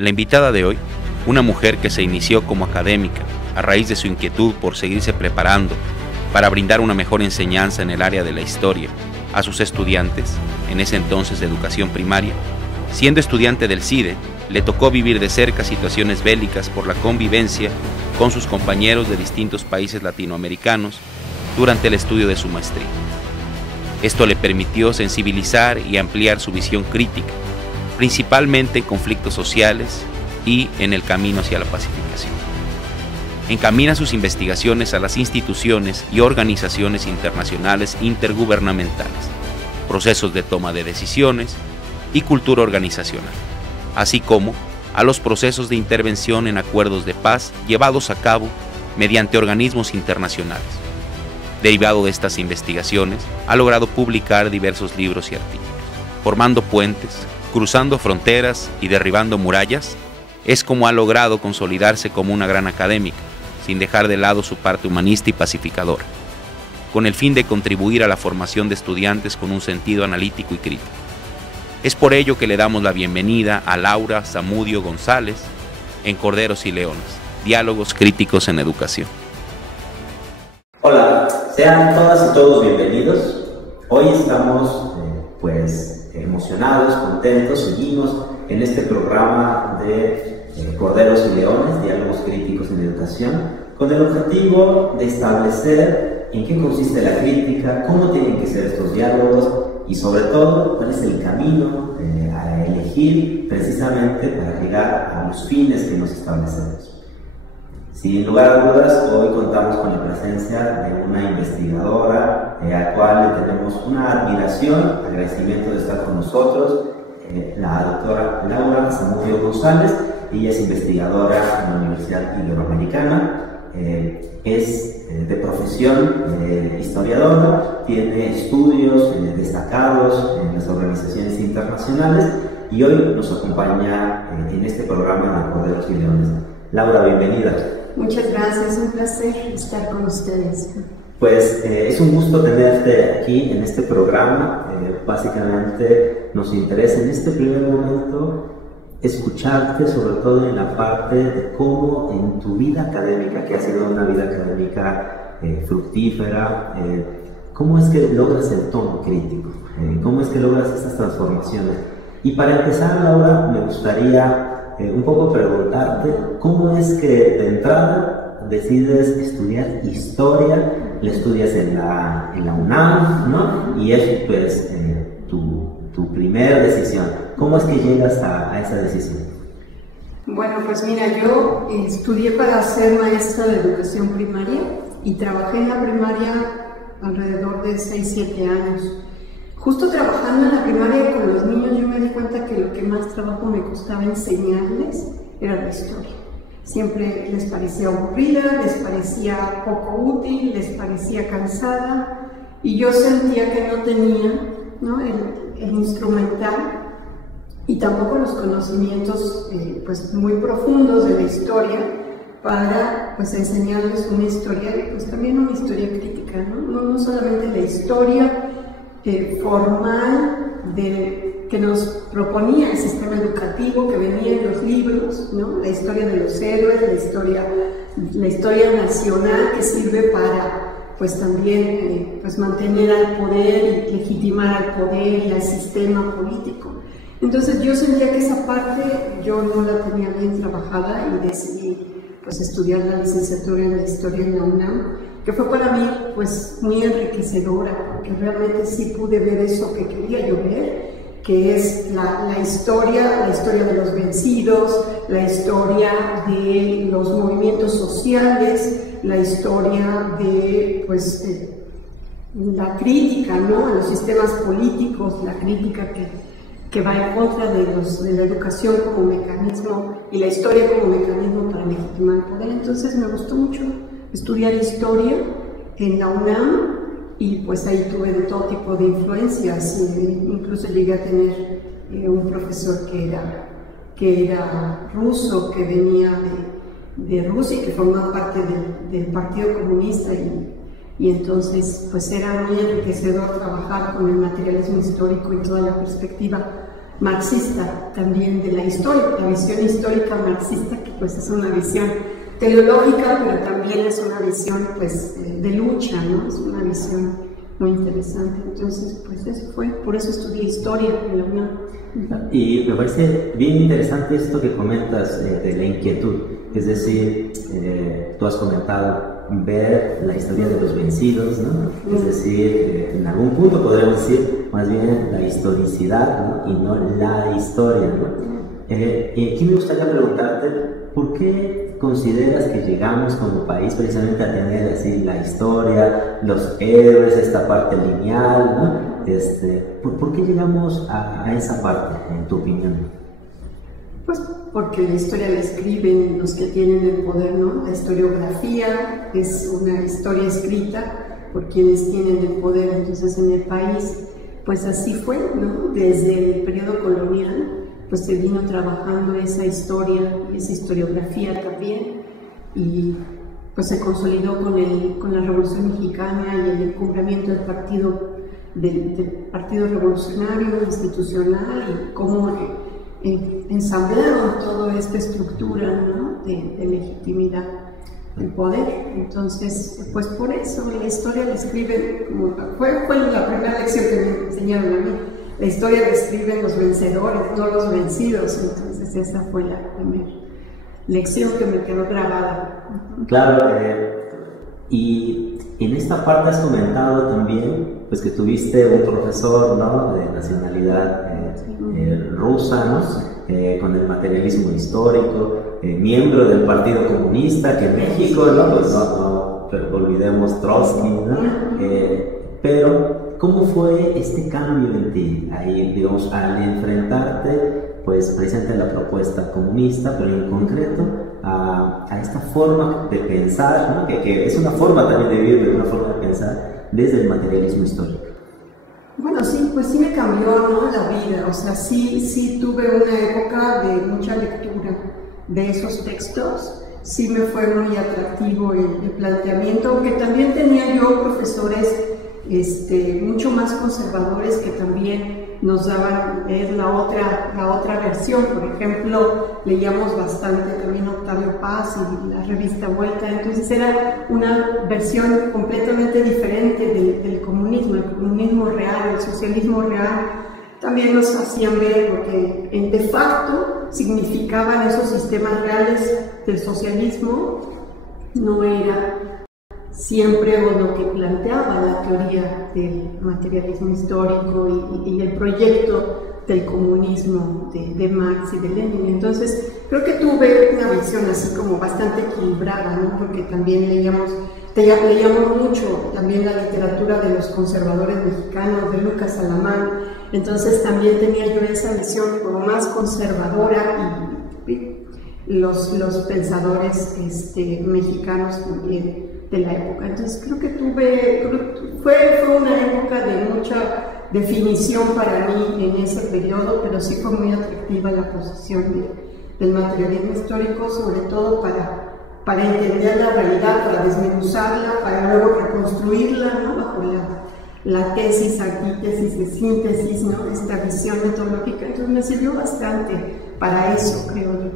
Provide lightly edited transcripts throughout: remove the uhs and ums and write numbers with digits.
La invitada de hoy, una mujer que se inició como académica a raíz de su inquietud por seguirse preparando para brindar una mejor enseñanza en el área de la historia a sus estudiantes, en ese entonces de educación primaria. Siendo estudiante del CIDE, le tocó vivir de cerca situaciones bélicas por la convivencia con sus compañeros de distintos países latinoamericanos durante el estudio de su maestría. Esto le permitió sensibilizar y ampliar su visión crítica, principalmente en conflictos sociales y en el camino hacia la pacificación. Encamina sus investigaciones a las instituciones y organizaciones internacionales intergubernamentales, procesos de toma de decisiones y cultura organizacional, así como a los procesos de intervención en acuerdos de paz llevados a cabo mediante organismos internacionales. Derivado de estas investigaciones, ha logrado publicar diversos libros y artículos. Formando puentes, cruzando fronteras y derribando murallas, es como ha logrado consolidarse como una gran académica, sin dejar de lado su parte humanista y pacificadora, con el fin de contribuir a la formación de estudiantes con un sentido analítico y crítico. Es por ello que le damos la bienvenida a Laura Zamudio González en Corderos y Leones, Diálogos Críticos en Educación. Hola, sean todas y todos bienvenidos. Hoy estamos emocionados, contentos, seguimos en este programa de Corderos y Leones, Diálogos Críticos en Educación, con el objetivo de establecer en qué consiste la crítica, cómo tienen que ser estos diálogos y sobre todo cuál es el camino a elegir precisamente para llegar a los fines que nos establecemos. Sin lugar a dudas, hoy contamos con la presencia de una investigadora a la cual le tenemos una admiración, agradecimiento de estar con nosotros, la doctora Laura Zamudio González. Ella es investigadora en la Universidad Iberoamericana, es de profesión historiadora, tiene estudios destacados en las organizaciones internacionales y hoy nos acompaña en este programa de Corderos y Leones. Laura, bienvenida. Muchas gracias, un placer estar con ustedes. Pues es un gusto tenerte aquí en este programa. Básicamente nos interesa en este primer momento escucharte, sobre todo en la parte de cómo en tu vida académica, que ha sido una vida académica fructífera, cómo es que logras el tono crítico, cómo es que logras estas transformaciones. Y para empezar, Laura, me gustaría un poco preguntarte cómo es que de entrada decides estudiar historia, la estudias en la UNAM, ¿no? Y es pues tu primera decisión. ¿Cómo es que llegas a esa decisión? Bueno, pues mira, yo estudié para ser maestra de educación primaria y trabajé en la primaria alrededor de 6-7 años. Justo trabajando en la primaria con los niños, yo me di cuenta que lo que más trabajo me costaba enseñarles era la historia. Siempre les parecía aburrida, les parecía poco útil, les parecía cansada y yo sentía que no tenía, ¿no?, el instrumental y tampoco los conocimientos pues muy profundos de la historia para pues enseñarles una historia, pues también una historia crítica, no solamente la historia formal que nos proponía el sistema educativo que venía en los libros, ¿no? La historia de los héroes, la historia nacional que sirve para pues también pues mantener al poder y legitimar al poder y al sistema político. Entonces yo sentía que esa parte yo no la tenía bien trabajada y decidí pues estudiar la licenciatura en la historia en la UNAM, que fue para mí pues muy enriquecedora, porque realmente sí pude ver eso que quería yo ver, que es la historia de los vencidos, la historia de los movimientos sociales, la historia de pues la crítica, ¿no?, a los sistemas políticos, la crítica que va en contra de la educación como mecanismo y la historia como mecanismo para legitimar el poder. Entonces me gustó mucho estudiar historia en la UNAM y pues ahí tuve de todo tipo de influencias, incluso llegué a tener un profesor que era ruso, que venía de Rusia y que formaba parte del Partido Comunista y entonces pues era muy enriquecedor trabajar con el materialismo histórico y toda la perspectiva marxista también de la historia, la visión histórica marxista, que pues es una visión teleológica, pero también es una visión pues de lucha, ¿no? Es una visión muy interesante. Entonces, pues eso fue, por eso estudié historia en la UNAM. Y me parece bien interesante esto que comentas de la inquietud, es decir, tú has comentado ver la historia de los vencidos, ¿no? Es decir, en algún punto podríamos decir más bien la historicidad, ¿no? Y no la historia, ¿no? Y aquí me gustaría preguntarte, ¿por qué consideras que llegamos como país precisamente a tener así la historia, los héroes, esta parte lineal, ¿no? ¿Por qué llegamos a esa parte, en tu opinión? Pues porque la historia la escriben los que tienen el poder, ¿no? La historiografía es una historia escrita por quienes tienen el poder. Entonces en el país, pues así fue, ¿no? Desde el periodo colonial, pues se vino trabajando esa historia y esa historiografía también, y pues se consolidó con la Revolución Mexicana y el encumbramiento del Partido Revolucionario institucional, y cómo ensamblaron toda esta estructura, ¿no? de legitimidad del poder. Entonces, pues por eso la historia la escriben, fue la primera lección que me enseñaron a mí. La historia la escriben los vencedores, no los vencidos. Entonces esa fue la primera lección que me quedó grabada. Claro, y en esta parte has comentado también pues que tuviste un profesor, ¿no? De nacionalidad rusa, ¿no? Con el materialismo histórico, miembro del Partido Comunista, que en México, ¿no? Pues no olvidemos Trotsky, ¿no? Pero ¿cómo fue este cambio en ti, ahí, digamos, al enfrentarte, pues, precisamente a la propuesta comunista, pero en concreto a esta forma de pensar, ¿no? que es una forma también de vivir, una forma de pensar desde el materialismo histórico? Bueno, sí, pues sí me cambió, ¿no? La vida, o sea, sí tuve una época de mucha lectura de esos textos. Sí me fue muy atractivo el planteamiento, aunque también tenía yo profesores mucho más conservadores que también nos daban la otra versión. Por ejemplo, leíamos bastante también Octavio Paz y la revista Vuelta. Entonces era una versión completamente diferente del comunismo, el comunismo real, el socialismo real. También nos hacían ver lo que de facto significaban esos sistemas reales del socialismo. No era siempre lo que planteaba la teoría del materialismo histórico y el proyecto del comunismo de Marx y de Lenin. Entonces creo que tuve una visión así como bastante equilibrada, ¿no? Porque también leíamos mucho también la literatura de los conservadores mexicanos, de Lucas Alamán. Entonces también tenía yo esa visión como más conservadora, y los pensadores mexicanos también de la época. Entonces creo que fue una época de mucha definición para mí en ese periodo, pero sí fue muy atractiva la posición del materialismo histórico, sobre todo para entender la realidad, para desmenuzarla, para luego reconstruirla, ¿no? Bajo la tesis, antítesis y síntesis, ¿no? Esta visión metodológica. Entonces me sirvió bastante para eso, creo yo.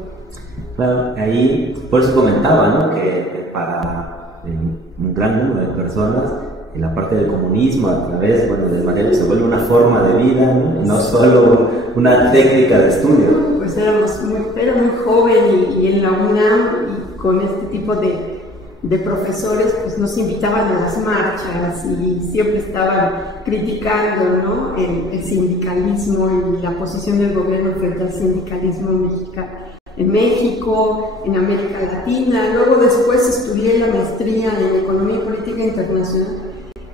Claro, ahí por eso comentaba, ¿no? Que para un gran número de personas en la parte del comunismo a través del materialismo se vuelve una forma de vida, no solo una técnica de estudio. Pues era muy joven y en la UNAM, y con este tipo de profesores pues nos invitaban a las marchas y siempre estaban criticando, ¿no? el sindicalismo y la posición del gobierno frente al sindicalismo mexicano. En México, en América Latina. Luego después estudié la maestría en Economía y Política Internacional.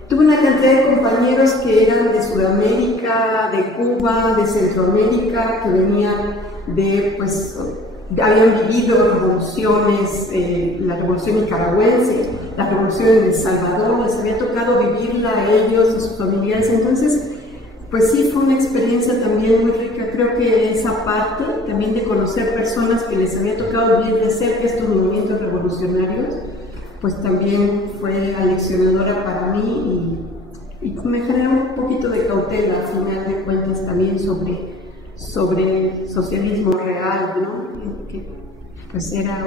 Tuve una cantidad de compañeros que eran de Sudamérica, de Cuba, de Centroamérica, que venían habían vivido revoluciones, la revolución nicaragüense, la revolución en El Salvador, les había tocado vivirla a ellos, a sus familiares. Entonces, pues sí, fue una experiencia también muy rica. Creo que esa parte también de conocer personas que les había tocado vivir de cerca estos movimientos revolucionarios, pues también fue aleccionadora para mí, y me generó un poquito de cautela, al final de cuentas, también sobre sobre socialismo real, ¿no? Que pues era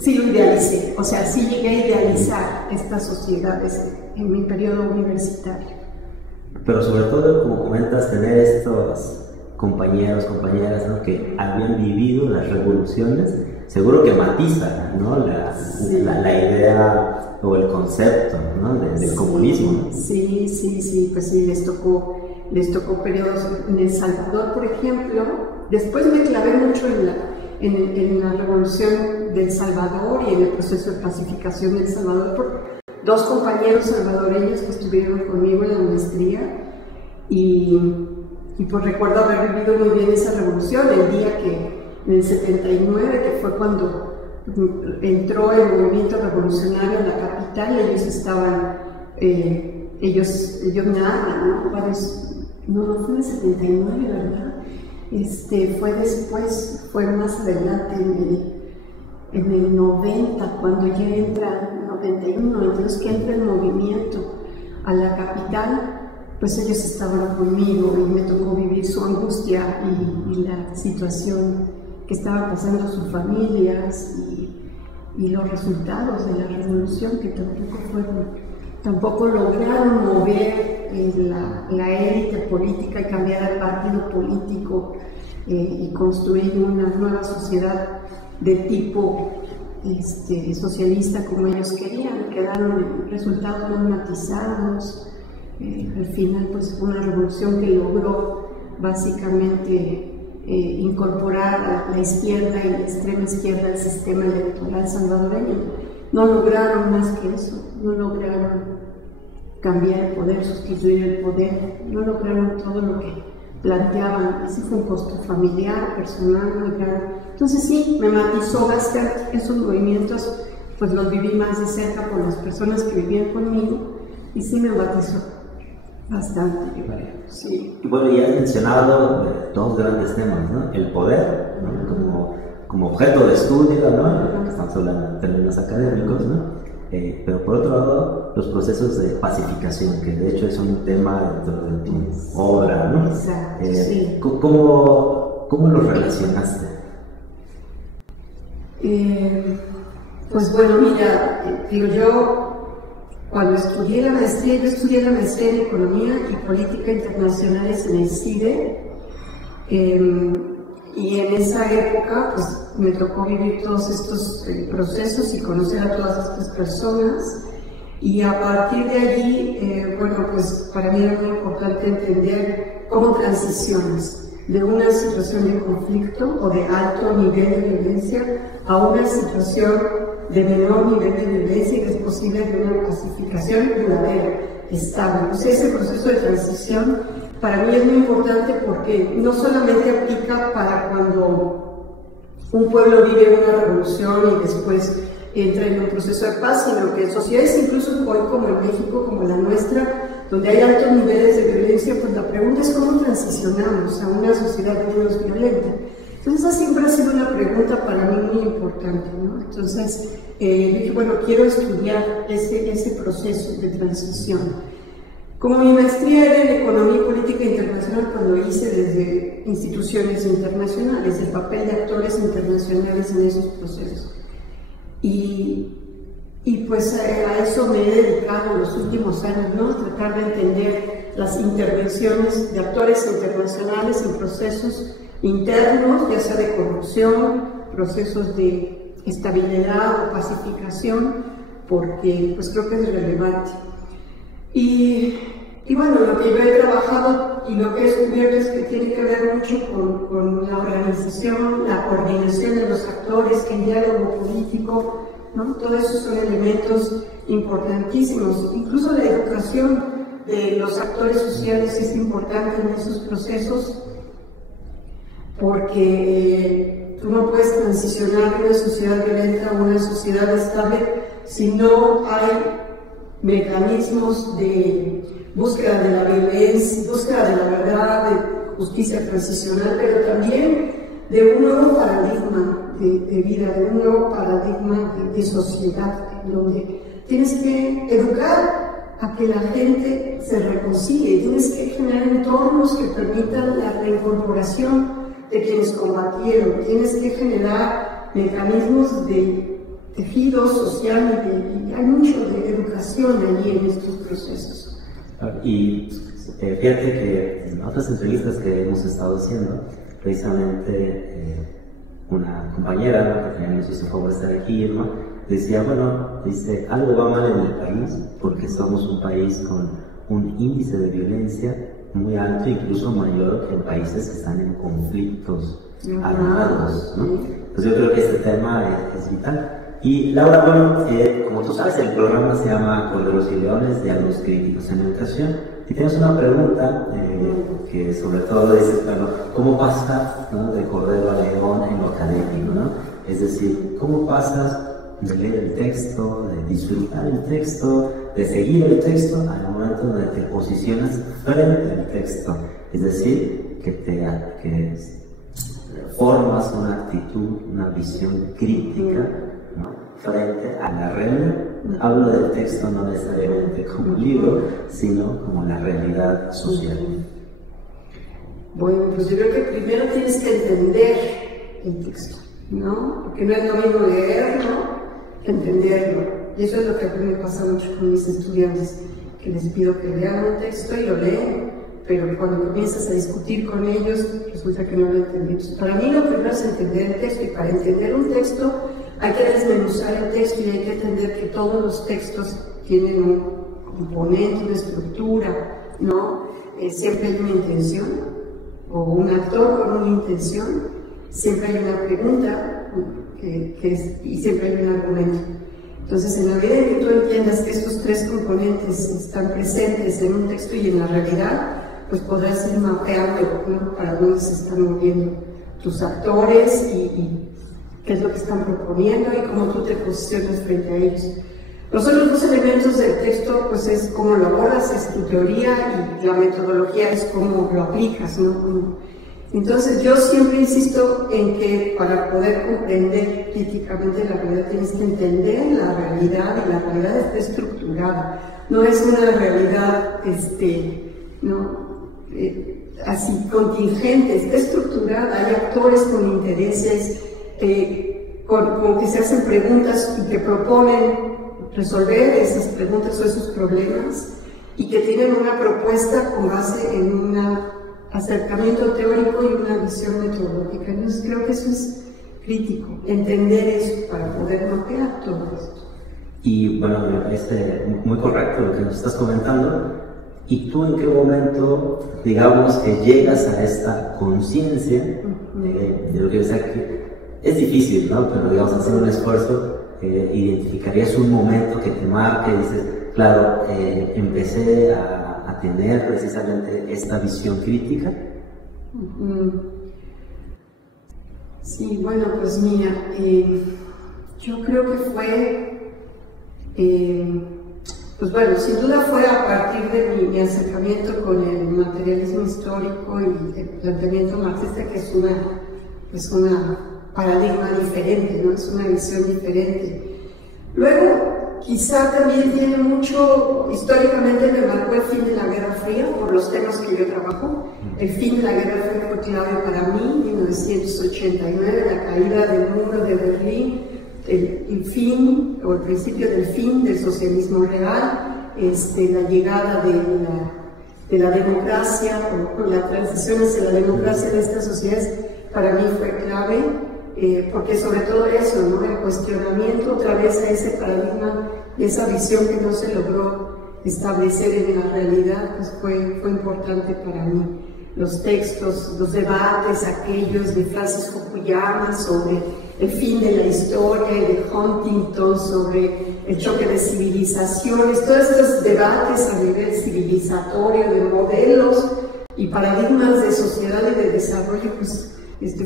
sí lo idealicé, o sea, sí llegué a idealizar estas sociedades en mi periodo universitario. Pero sobre todo, como comentas, tener estos compañeros, compañeras, ¿no?, que habían vivido las revoluciones, seguro que matiza, ¿no?, la idea o el concepto, ¿no?, del comunismo. Sí, pues sí, les tocó periodos en El Salvador, por ejemplo. Después me clavé mucho en la revolución de El Salvador y en el proceso de pacificación de El Salvador por dos compañeros salvadoreños que estuvieron conmigo en la maestría, y pues recuerdo haber vivido muy bien esa revolución, el día que, en el 79, que fue cuando entró el movimiento revolucionario en la capital. Ellos estaban, ellos narran, ¿no? No fue en el 79, ¿verdad? Fue después, fue más adelante, en el 90, cuando ya entra, 91, 92, que entra el movimiento a la capital. Pues ellos estaban conmigo y me tocó vivir su angustia y la situación que estaban pasando sus familias y los resultados de la revolución, que tampoco lograron mover la élite política y cambiar el partido político y construir una nueva sociedad de tipo socialista como ellos querían. Quedaron resultados muy matizados. Al final, pues, fue una revolución que logró básicamente incorporar a la izquierda y la extrema izquierda al sistema electoral salvadoreño. No lograron más que eso, no lograron cambiar el poder, sustituir el poder, no lograron todo lo que planteaban. Ese fue un costo familiar, personal muy grande. Entonces sí, me matizó bastante esos movimientos, pues los viví más de cerca con las personas que vivían conmigo, y sí me matizó bastante. Sí. Y bueno, ya has mencionado dos grandes temas, ¿no? El poder, ¿no?, como objeto de estudio, ¿no?, estamos hablando en términos académicos, ¿no? Pero por otro lado, los procesos de pacificación, que de hecho es un tema dentro de tu obra, ¿no? Exacto, sí. ¿Cómo los relacionaste? Pues bueno, mira, digo, yo cuando estudié la maestría en Economía y Política Internacionales en el CIDE, y en esa época pues me tocó vivir todos estos procesos y conocer a todas estas personas, y a partir de allí, bueno, pues para mí era muy importante entender cómo transicionas de una situación de conflicto o de alto nivel de violencia a una situación de menor nivel de violencia y que es posible de una pacificación duradera, estable. O sea, ese proceso de transición para mí es muy importante porque no solamente aplica para cuando un pueblo vive una revolución y después entra en un proceso de paz, sino que en sociedades incluso hoy como en México, como la nuestra, donde hay altos niveles de violencia, pues la pregunta es cómo transicionamos a una sociedad menos violenta. Entonces esa siempre ha sido una pregunta para mí muy importante, ¿no? Entonces dije, bueno, quiero estudiar ese proceso de transición. Como mi maestría era en Economía y Política Internacional, pues lo hice desde instituciones internacionales, el papel de actores internacionales en esos procesos. Y pues a eso me he dedicado los últimos años, ¿no? Tratar de entender las intervenciones de actores internacionales en procesos internos, ya sea de corrupción, procesos de estabilidad o pacificación, porque pues creo que es relevante. Y bueno, lo que yo he trabajado y lo que he descubierto es que tiene que ver mucho con la organización, la coordinación de los actores, el diálogo político, ¿no? Todos esos son elementos importantísimos. Incluso la educación de los actores sociales es importante en esos procesos, porque tú no puedes transicionar de una sociedad violenta a una sociedad estable si no hay mecanismos de búsqueda de la violencia, búsqueda de la verdad, de justicia transicional, pero también de un nuevo paradigma de vida, de un nuevo paradigma de sociedad, donde tienes que educar a que la gente se reconcilie, tienes que generar entornos que permitan la reincorporación de quienes combatieron, tienes que generar mecanismos de tejido social y hay mucho de educación allí en estos procesos. Y fíjate que en otras entrevistas que hemos estado haciendo, precisamente una compañera que también nos hizo favor de estar aquí, Irma, decía, bueno, dice, algo va mal en el país porque somos un país con un índice de violencia muy alto, incluso mayor que en países que están en conflictos armados, ¿no? Entonces yo creo que este tema es vital. Y Laura, bueno, como tú sabes, el programa se llama Corderos y Leones, Diálogos Críticos en Educación, y tienes una pregunta que sobre todo dice, bueno, ¿cómo pasa, ¿no?, de cordero a león en lo académico, ¿no? Es decir, ¿cómo pasas de leer el texto, de disfrutar el texto, de seguir el texto, al momento donde te posicionas frente al texto? Es decir, que formas una actitud, una visión crítica, ¿no?, frente a la realidad. Hablo del texto no necesariamente como un libro, sino como la realidad social. Bueno, pues yo creo que primero tienes que entender el texto, ¿no? Porque no es lo mismo leerlo que entenderlo. Y eso es lo que a mí me pasa mucho con mis estudiantes, que les pido que lean un texto y lo leen, pero cuando comienzas a discutir con ellos, resulta que no lo entendemos. Para mí lo primero es entender el texto, y para entender un texto hay que desmenuzar el texto y hay que entender que todos los textos tienen un componente, una estructura, ¿no? Siempre hay una intención, o un actor con una intención, siempre hay una pregunta, y siempre hay un argumento. Entonces, en la medida en que tú entiendas que estos tres componentes están presentes en un texto y en la realidad, pues podrás ir mapeando, ¿no?, para dónde se están moviendo tus actores y qué es lo que están proponiendo y cómo tú te posicionas frente a ellos. Los otros dos elementos del texto, pues es cómo lo abordas, es tu teoría, y la metodología es cómo lo aplicas, ¿no? Entonces yo siempre insisto en que para poder comprender críticamente la realidad tienes que entender la realidad, y la realidad está estructurada, no es una realidad así contingente, está estructurada, hay actores con intereses, con que se hacen preguntas y que proponen resolver esas preguntas o esos problemas, y que tienen una propuesta con base en un acercamiento teórico y una visión metodológica. Entonces creo que eso es crítico, entender eso para poder mapear todo esto. Y bueno, me parece muy correcto lo que nos estás comentando. ¿Y tú en qué momento, digamos, que llegas a esta conciencia de lo que es difícil, ¿no? Pero digamos, hacer un esfuerzo, identificarías un momento que te marque y dices, claro, empecé a tener precisamente esta visión crítica? Sí, bueno, pues mira, yo creo que fue, pues bueno, sin duda fue a partir de mi acercamiento con el materialismo histórico y el planteamiento marxista, que es una paradigma diferente, ¿no? Es una visión diferente. Luego, quizá también tiene mucho, históricamente me marcó el fin de la Guerra Fría, por los temas que yo trabajo. El fin de la Guerra Fría fue clave para mí, 1989, la caída del muro de Berlín, el fin, o el principio del fin del socialismo real, la llegada de la democracia, o la transición hacia la democracia de estas sociedades, para mí fue clave. Porque sobre todo eso, ¿no?, el cuestionamiento otra vez a ese paradigma y esa visión que no se logró establecer en la realidad, pues fue importante para mí. Los textos, los debates, aquellos de Francis Fukuyama sobre el fin de la historia, y de Huntington sobre el choque de civilizaciones, todos estos debates a nivel civilizatorio, de modelos y paradigmas de sociedad y de desarrollo, pues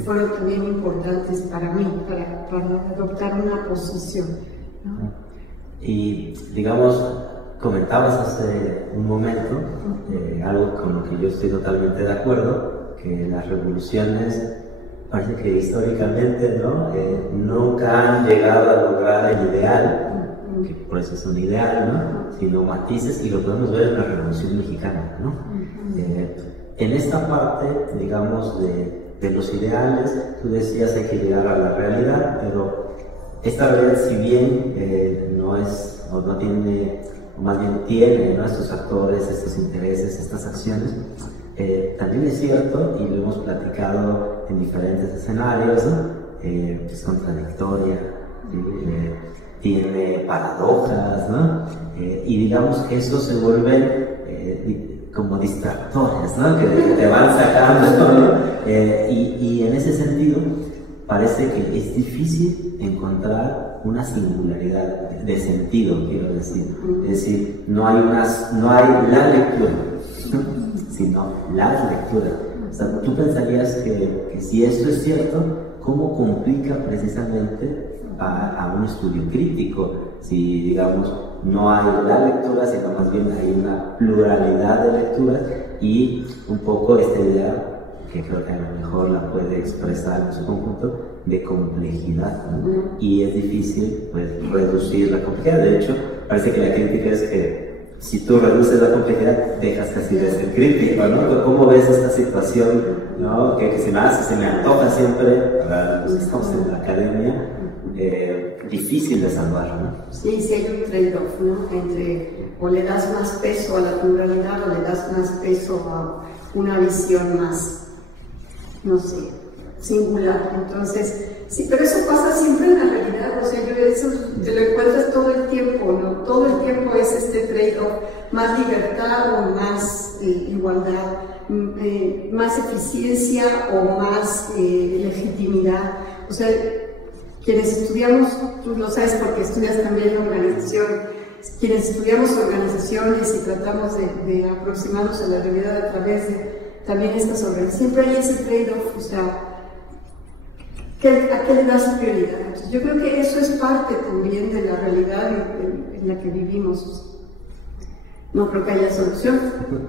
fueron también importantes para mí, para adoptar una posición, ¿no? Y digamos, comentabas hace un momento algo con lo que yo estoy totalmente de acuerdo, que las revoluciones parece que históricamente, ¿no? Nunca han llegado a lograr el ideal, que por eso es un ideal, ¿no? Sino matices, y lo podemos ver en la Revolución Mexicana, ¿no? En esta parte, digamos, de los ideales, tú decías hay que llegar a la realidad, pero esta realidad, si bien no es, o no tiene, o más bien tiene, ¿no?, estos actores, estos intereses, estas acciones, también es cierto, y lo hemos platicado en diferentes escenarios, ¿no? Es contradictoria, tiene paradojas, ¿no? Y digamos que eso se vuelve como distractores, ¿no? Que te van sacando, ¿no? Y en ese sentido parece que es difícil encontrar una singularidad de sentido, quiero decir. Es decir, no hay la lectura, sino las lecturas. O sea, tú pensarías que si esto es cierto, ¿cómo complica precisamente a un estudio crítico? Si, digamos, no hay la lectura, sino más bien hay una pluralidad de lecturas, y un poco esta idea, que creo que a lo mejor la puede expresar en su conjunto, de complejidad, ¿no? Y es difícil, pues, reducir la complejidad. De hecho, parece que la crítica es que si tú reduces la complejidad, dejas casi de ser crítico, ¿no? ¿Cómo ves esta situación, ¿no? Que se me antoja siempre, para los que estamos en la academia, difícil de salvar, ¿no? Sí, sí hay un trade-off, ¿no? Entre o le das más peso a la pluralidad o le das más peso a una visión más, no sé, singular. Entonces, sí, pero eso pasa siempre en la realidad, o sea, eso te lo encuentras todo el tiempo, ¿no? Todo el tiempo es este trade-off, más libertad o más igualdad, más eficiencia o más legitimidad. O sea, quienes estudiamos, tú lo sabes porque estudias también organización, quienes estudiamos organizaciones y tratamos de aproximarnos a la realidad a través de también estas organizaciones, siempre hay ese trade-off, o sea, ¿a qué le das prioridad? Entonces, yo creo que eso es parte también de la realidad en la que vivimos. No creo que haya solución,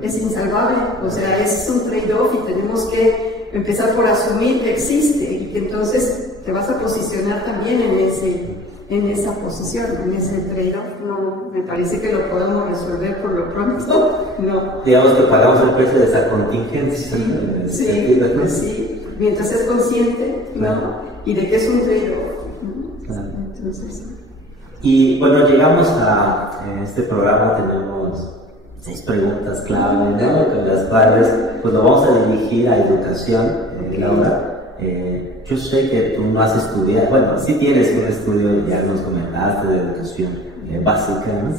es insalvable, o sea, es un trade-off y tenemos que empezar por asumir que existe y que entonces te vas a posicionar también en esa posición, en ese trade-off. No, me parece que lo podemos resolver por lo pronto, no. Digamos que pagamos el precio de esa contingencia. Sí, mientras es consciente, claro, ¿no? Y de que es un trade-off. Claro. Entonces... Y bueno, llegamos a este programa, tenemos 6 preguntas clave, ¿no? Con las cuales pues nos vamos a dirigir a educación, Laura. Yo sé que tú no has estudiado, bueno, sí tienes un estudio, ya nos comentaste, de educación básica, ¿no?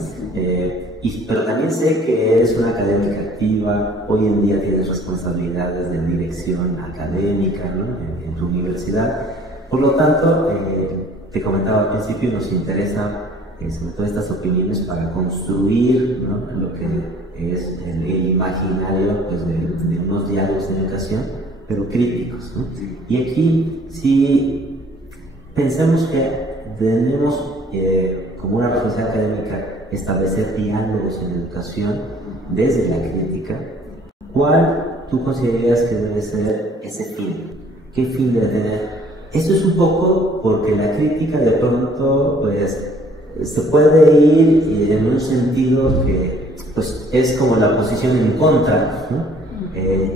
Pero también sé que eres una académica activa, hoy en día tienes responsabilidades de dirección académica, ¿no? En tu universidad. Por lo tanto, te comentaba al principio, nos interesa sobre todo estas opiniones para construir, ¿no?, lo que es el imaginario, pues, de unos diálogos en educación, pero críticos, ¿no? Y aquí sí pensamos que tenemos como una responsabilidad académica establecer diálogos en educación desde la crítica. ¿Cuál tú considerarías que debe ser ese fin? ¿Qué fin debe tener? Esto es un poco porque la crítica de pronto, pues, se puede ir en un sentido que, pues, es como la posición en contra, ¿no?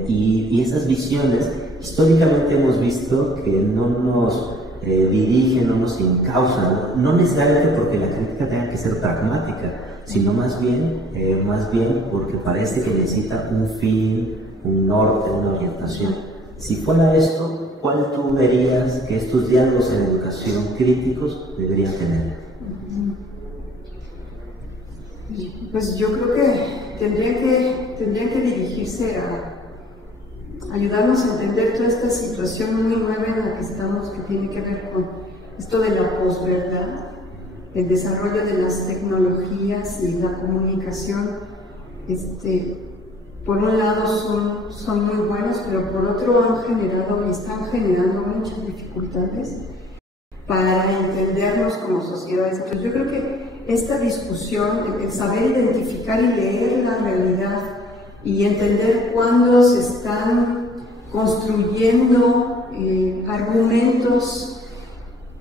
Y esas visiones, históricamente hemos visto que no nos dirigen, no nos encausan, no necesariamente porque la crítica tenga que ser pragmática, sino más bien porque parece que necesita un fin, un norte, una orientación. Si fuera esto, ¿cuál tú verías que estos diálogos en educación críticos deberían tener? Pues yo creo que tendrían que dirigirse a ayudarnos a entender toda esta situación muy nueva en la que estamos, que tiene que ver con esto de la posverdad, el desarrollo de las tecnologías y la comunicación. Por un lado son muy buenos, pero por otro han generado y están generando muchas dificultades para entendernos como sociedades. Entonces yo creo que esta discusión, el saber identificar y leer la realidad y entender cuándo se están construyendo argumentos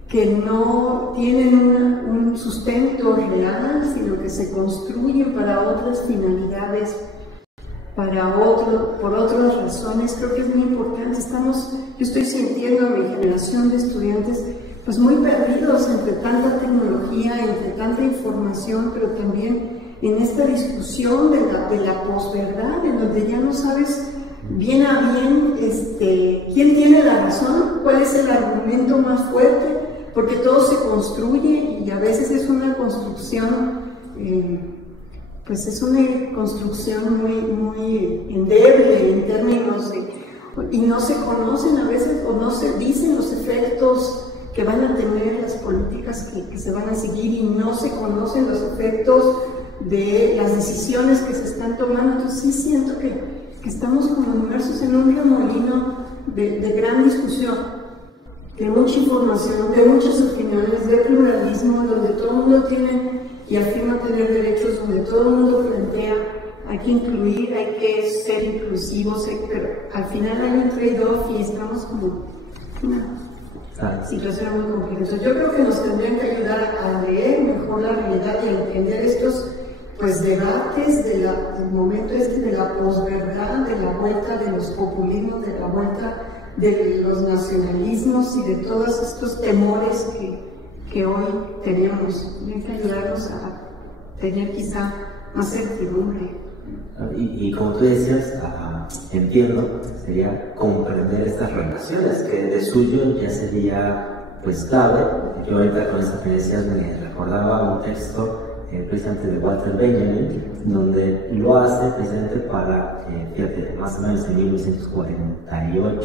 que no tienen un sustento real, sino que se construyen para otras finalidades, por otras razones. Creo que es muy importante. Yo estoy sintiendo a mi generación de estudiantes pues muy perdidos entre tanta tecnología, entre tanta información, pero también en esta discusión de la posverdad, en donde ya no sabes bien a bien quién tiene la razón, cuál es el argumento más fuerte, porque todo se construye y a veces es una construcción, pues es una construcción muy endeble en términos y no se conocen a veces o no se dicen los efectos que van a tener las políticas que se van a seguir, y no se conocen los efectos de las decisiones que se están tomando. Entonces sí siento que estamos como inmersos en un remolino de gran discusión, de mucha información, de muchas opiniones, de pluralismo, donde todo el mundo tiene y afirma tener derechos, donde todo el mundo plantea hay que incluir, hay que ser inclusivos, pero al final hay un trade-off y estamos como una situación muy compleja. Entonces yo creo que nos tendrían que ayudar a leer mejor la realidad y a entender estos pues debates del momento de la posverdad, de la vuelta de los populismos, de la vuelta de los nacionalismos y de todos estos temores que hoy tenemos. Tienen que ayudarnos a tener quizá más certidumbre. Y como tú decías, entiendo, sería comprender estas relaciones, que de suyo ya sería pues clave. Yo ahorita con esta experiencia me recordaba un texto precisamente de Walter Benjamin, donde lo hace precisamente para, fíjate, más o menos en 1948,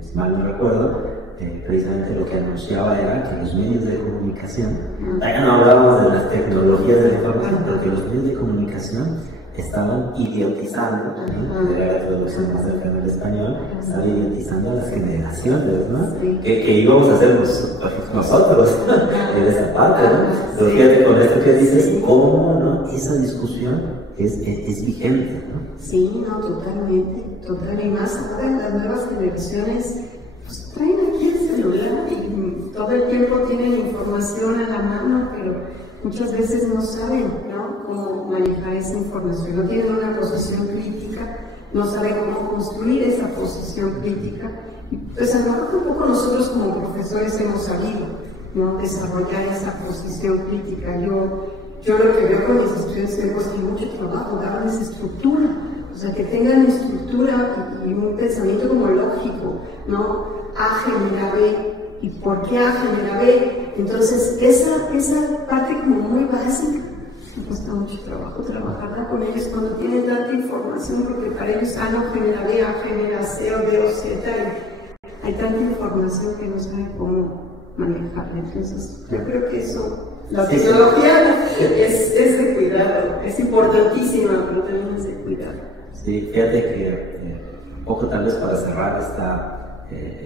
si mal no recuerdo, precisamente lo que anunciaba era que los medios de comunicación, ya no hablábamos de las tecnologías de la información, pero que los medios de comunicación estaban idiotizando, ¿no? Era la traducción más cercana al español, estaban idiotizando a las generaciones, ¿no? Sí. Que íbamos a hacer nosotros en esa parte, ¿no? Pero fíjate con esto que dices, cómo ¿no? esa discusión es vigente, ¿no? Sí, no, totalmente, y más ahora las nuevas generaciones pues traen aquí el celular y todo el tiempo tienen información a la mano, pero muchas veces no saben, ¿no?, cómo manejar esa información, no tienen una posición crítica, no saben cómo construir esa posición crítica. Y pues a lo mejor tampoco nosotros como profesores hemos sabido, ¿no?, desarrollar esa posición crítica. Yo lo que veo con mis estudiantes es que hay mucho trabajo, darles estructura, o sea, que tengan estructura y un pensamiento como lógico, ¿no? A genera B. ¿Y por qué A genera B? Entonces, esa parte como muy básica, me cuesta mucho trabajo trabajarla con ellos cuando tienen tanta información, porque para ellos A no genera B, A genera C o D o Z, y hay tanta información que no saben cómo manejarla. Entonces, yo creo que eso, la tecnología es de cuidado, es importantísima, pero también es de cuidado. Sí, fíjate que un poco tal vez para cerrar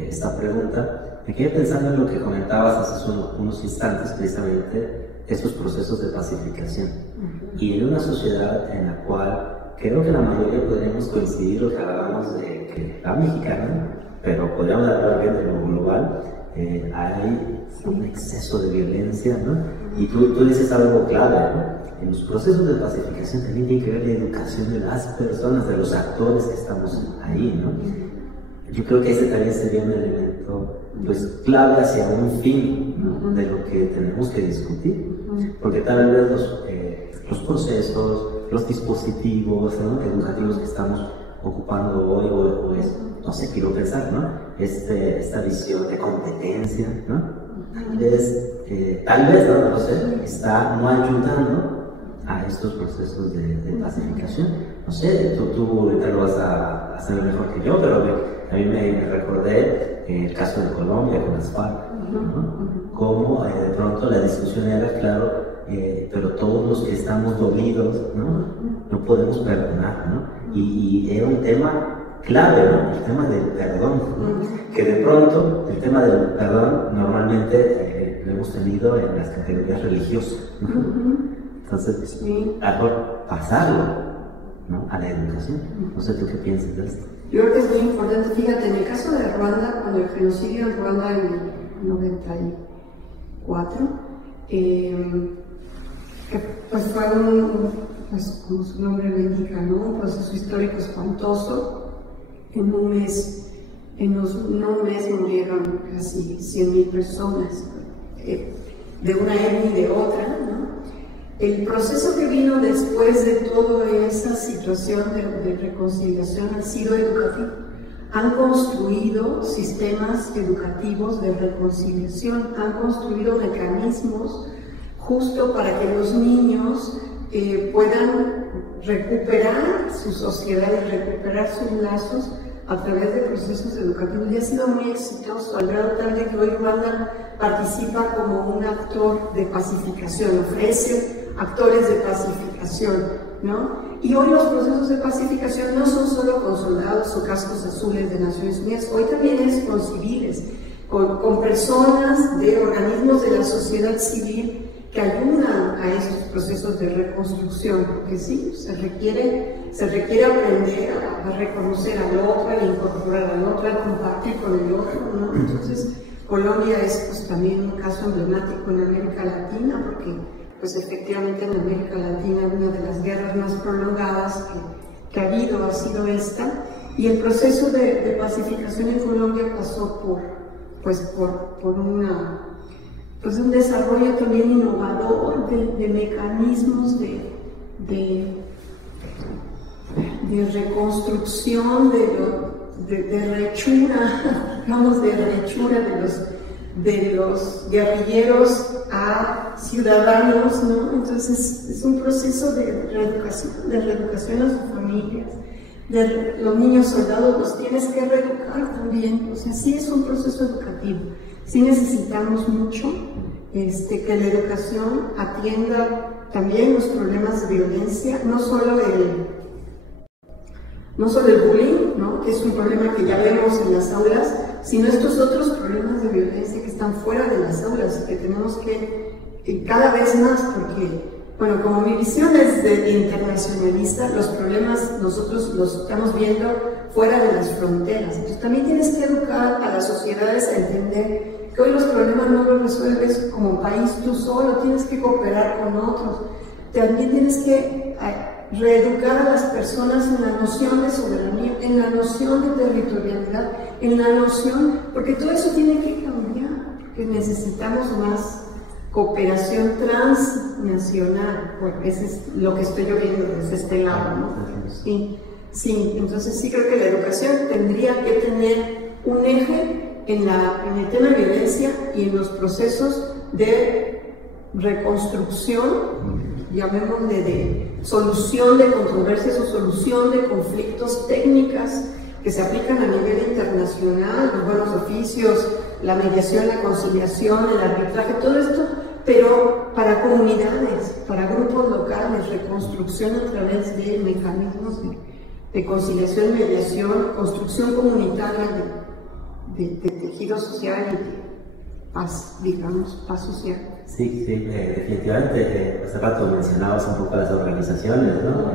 esta pregunta, me quedé pensando en lo que comentabas hace unos instantes, precisamente esos procesos de pacificación. Y en una sociedad en la cual creo que la mayoría podríamos coincidir, lo que hablábamos de que la mexicana, pero podríamos hablar bien de lo global, hay un exceso de violencia, ¿no? Y tú dices algo clave, ¿no? En los procesos de pacificación también tiene que ver la educación de las personas, de los actores que estamos ahí, ¿no? Yo creo que ese también sería un elemento pues clave hacia un fin, ¿no?, de lo que tenemos que discutir, porque tal vez los procesos, los dispositivos, ¿no?, educativos que estamos ocupando hoy o es, no sé, quiero pensar, ¿no?, esta visión de competencia, ¿no?, tal vez, no sé, está no ayudando a estos procesos de pacificación. No sé, tú ahorita lo vas a hacer mejor que yo, pero a mí me recordé el caso de Colombia con las FARC, ¿no? Cómo de pronto la discusión era, claro, pero todos los que estamos dolidos, no podemos perdonar, ¿no? Y era un tema clave, ¿no?, el tema del perdón, que de pronto el tema del perdón normalmente lo hemos tenido en las categorías religiosas, ¿no? Entonces, mejor pasarlo, ¿no?, a la educación. No sé tú qué piensas de esto. Yo creo que es muy importante. Fíjate, en el caso de Ruanda, cuando el genocidio en Ruanda 94, que pues fue pues como su nombre lo indica, ¿no? Un proceso histórico espantoso. En un mes murieron casi 100.000 personas, de una etnia y de otra, ¿no? El proceso que vino después de toda esa situación de reconciliación ha sido educativo. Han construido sistemas educativos de reconciliación, han construido mecanismos justo para que los niños puedan recuperar su sociedad y recuperar sus lazos a través de procesos educativos, y ha sido muy exitoso, al grado tal de que hoy Ruanda participa como un actor de pacificación, ofrece actores de pacificación, ¿no? Y hoy los procesos de pacificación no son solo con soldados o cascos azules de Naciones Unidas, hoy también es con civiles, con personas de organismos de la sociedad civil que ayudan a estos procesos de reconstrucción, porque sí, se requiere aprender a reconocer al otro, a incorporar al otro, a compartir con el otro, ¿no? Entonces, Colombia es pues, también un caso emblemático en América Latina, porque pues efectivamente en América Latina una de las guerras más prolongadas que ha habido ha sido esta, y el proceso de pacificación en Colombia pasó por un desarrollo también innovador de mecanismos de reconstrucción, de rechura, digamos, de rechura de los guerrilleros a ciudadanos, ¿no? Entonces es un proceso de reeducación a sus familias. Los niños soldados los tienes que reeducar también, o sea, sí es un proceso educativo. Sí necesitamos mucho que la educación atienda también los problemas de violencia, no solo el bullying, ¿no? Que es un problema que ya vemos en las aulas, sino estos otros problemas de violencia que están fuera de las aulas y que tenemos que cada vez más, porque, bueno, como mi visión es de internacionalista, los problemas nosotros los estamos viendo fuera de las fronteras. Entonces también tienes que educar a las sociedades a entender que hoy los problemas no los resuelves como país tú solo, tienes que cooperar con otros. También tienes que reeducar a las personas en la noción de soberanía, en la noción de territorialidad, en la noción, porque todo eso tiene que cambiar, porque necesitamos más cooperación transnacional, porque eso es lo que estoy yo viendo desde este lado, ¿no? Sí, entonces sí creo que la educación tendría que tener un eje en el tema de violencia y en los procesos de reconstrucción, llamémosle de solución de controversias o solución de conflictos técnicas que se aplican a nivel internacional, los buenos oficios, la mediación, la conciliación, el arbitraje, todo esto, pero para comunidades, para grupos locales, reconstrucción a través de mecanismos de conciliación, mediación, construcción comunitaria de tejido social y de paz, digamos, paz social. Sí, definitivamente. Hace rato mencionabas un poco las organizaciones, ¿no?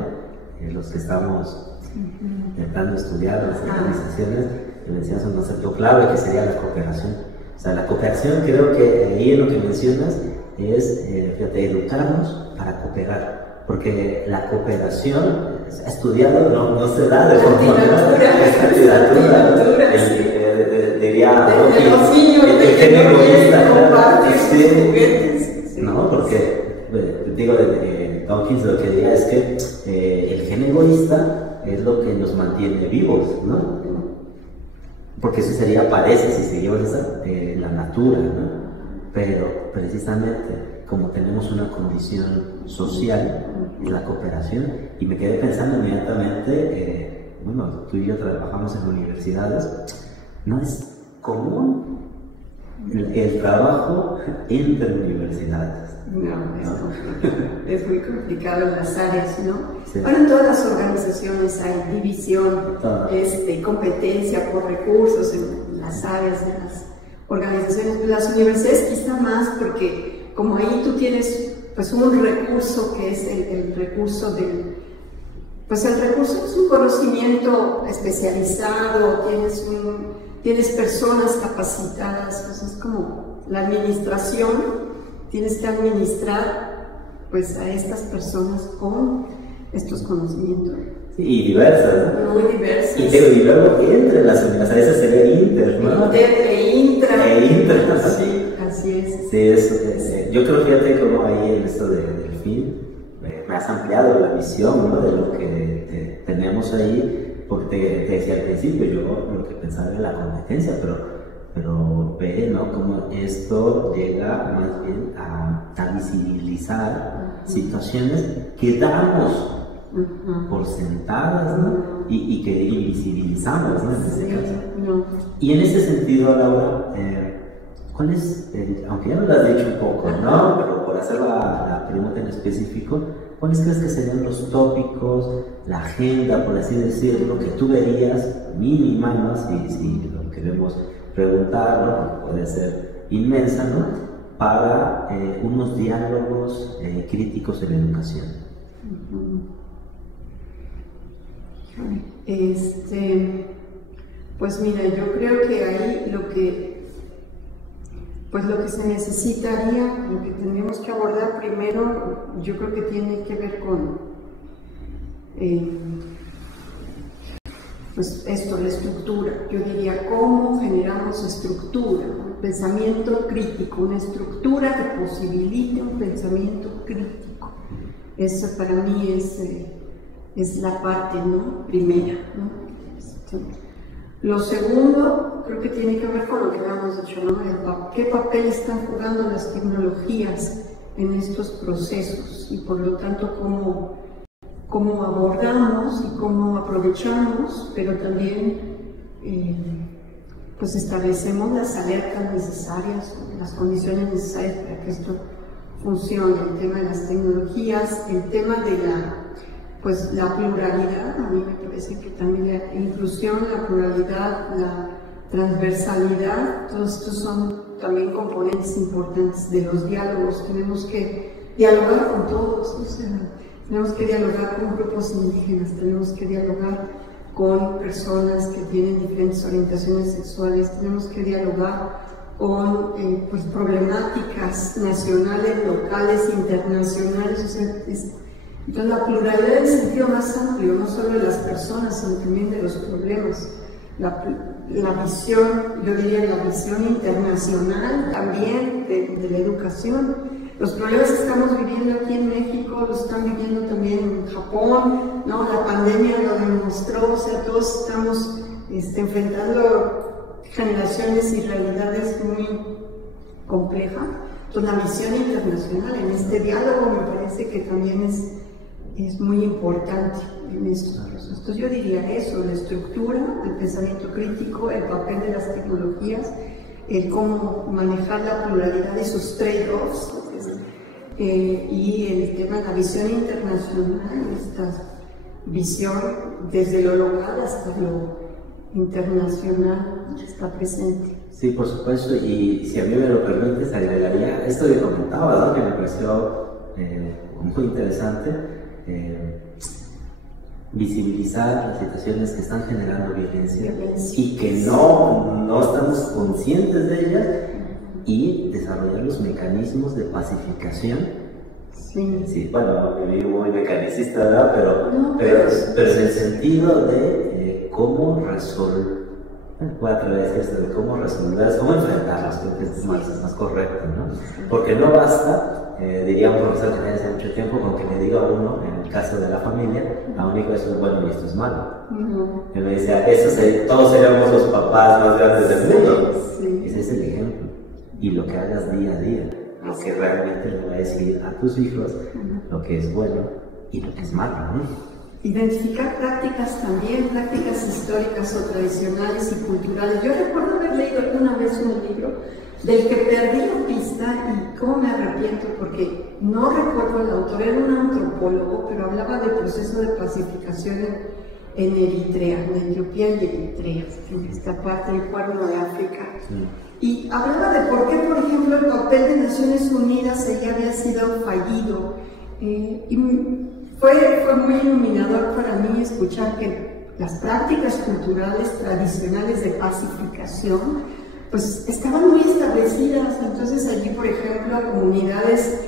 Los que estamos intentando estudiar las organizaciones, y mencionas un concepto clave que sería la cooperación. O sea, la cooperación, creo que ahí en lo que mencionas es, fíjate, educarnos para cooperar. Porque la cooperación, estudiado, no se da de forma literatura. Diría el género egoísta, ¿no? Porque te digo, Dawkins lo que diría es que el gen egoísta es lo que nos mantiene vivos, ¿no? Porque eso sería, parece, si seguimos la natura, ¿no? Pero precisamente como tenemos una condición social, es la cooperación, y me quedé pensando inmediatamente, bueno, tú y yo trabajamos en universidades, no es común el trabajo entre universidades. No, es muy complicado en las áreas, ¿no? Sí. Ahora en todas las organizaciones hay división, competencia por recursos en las áreas de las organizaciones. Las universidades quizá más, porque como ahí tú tienes pues un recurso que es el recurso del... Pues el recurso es un conocimiento especializado, tienes tienes personas capacitadas, pues es como la administración, tienes que administrar pues a estas personas con estos conocimientos. Sí, y diversas, ¿no? Muy diversas. Y luego entre las universidades, ese sería inter, ¿no? Inter e intra. E intra. Sí, así es. Sí, yo creo, fíjate cómo ahí en esto del film me has ampliado la visión, ¿no? De lo que tenemos ahí, porque te decía al principio, yo lo que pensaba era la competencia, pero ve, ¿no? Cómo esto llega más bien a visibilizar situaciones que damos por sentadas, ¿no? Y que invisibilizamos, ¿no? En este caso. No. Y en ese sentido, Laura, ¿cuál es, aunque ya nos lo has dicho un poco, ¿no? Pero por hacer la pregunta en específico, ¿cuáles crees que serían los tópicos, la agenda, por así decirlo, que tú verías mínima, ¿no? Si lo queremos preguntar, ¿no? Puede ser inmensa, ¿no? Para unos diálogos críticos en la educación. Pues mira, yo creo que ahí lo que se necesitaría, lo que tendríamos que abordar primero, yo creo que tiene que ver con pues esto, la estructura. Yo diría, ¿cómo generamos estructura? Un pensamiento crítico, una estructura que posibilite un pensamiento crítico. Eso para mí es la parte, ¿no? Primera, ¿no? Lo segundo, creo que tiene que ver con lo que habíamos dicho, ¿no? ¿Qué papel están jugando las tecnologías en estos procesos? Y por lo tanto, cómo abordamos y cómo aprovechamos, pero también pues establecemos las alertas necesarias, las condiciones necesarias para que esto funcione. El tema de las tecnologías, el tema de la pluralidad, a mí me parece que también la inclusión, la pluralidad, la transversalidad, todos estos son también componentes importantes de los diálogos. Tenemos que dialogar con todos, o sea, tenemos que dialogar con grupos indígenas, tenemos que dialogar con personas que tienen diferentes orientaciones sexuales, tenemos que dialogar con pues, problemáticas nacionales, locales, internacionales, o sea, entonces la pluralidad en el sentido más amplio, no solo de las personas, sino también de los problemas. La visión, yo diría la visión internacional también de la educación. Los problemas que estamos viviendo aquí en México los están viviendo también en Japón, ¿no? La pandemia lo demostró, o sea, todos estamos enfrentando generaciones y realidades muy complejas. Entonces la visión internacional en este diálogo me parece que también es muy importante en estos procesos. Entonces yo diría eso, la estructura, el pensamiento crítico, el papel de las tecnologías, el cómo manejar la pluralidad y sus trade-offs, y el tema de la visión internacional, esta visión desde lo local hasta lo internacional está presente. Sí, por supuesto, y si a mí me lo permites, agregaría esto que comentabas, ¿no? Que me pareció muy interesante. Visibilizar las situaciones que están generando violencia y que no estamos conscientes de ellas, y desarrollar los mecanismos de pacificación. Sí, bueno, vivo muy mecanicista, ¿verdad? Pero en el sentido de cómo resolver, voy a atrever a decir esto, de cómo resolver, cómo enfrentarlas, creo que es más correcto, ¿no? Porque no basta, diría un profesor que tenía hace mucho tiempo, con que le diga a uno, en el caso de la familia, a un hijo esto es bueno y esto es malo. Él me decía, todos seríamos los papás más grandes del mundo. Ese es el ejemplo. Y lo que hagas día a día, lo que realmente le va a decir a tus hijos, lo que es bueno y lo que es malo, ¿no? Identificar prácticas también, prácticas históricas o tradicionales y culturales. Yo recuerdo haber leído alguna vez un libro del que perdí la pista y cómo me arrepiento, porque no recuerdo el autor, era un antropólogo, pero hablaba del proceso de pacificación en Eritrea, en Etiopía y Eritrea, en esta parte del cuerno de África. Y hablaba de por qué, por ejemplo, el papel de Naciones Unidas ahí había sido fallido. Y fue muy iluminador para mí escuchar que las prácticas culturales tradicionales de pacificación, pues estaban muy establecidas. Entonces allí, por ejemplo, comunidades,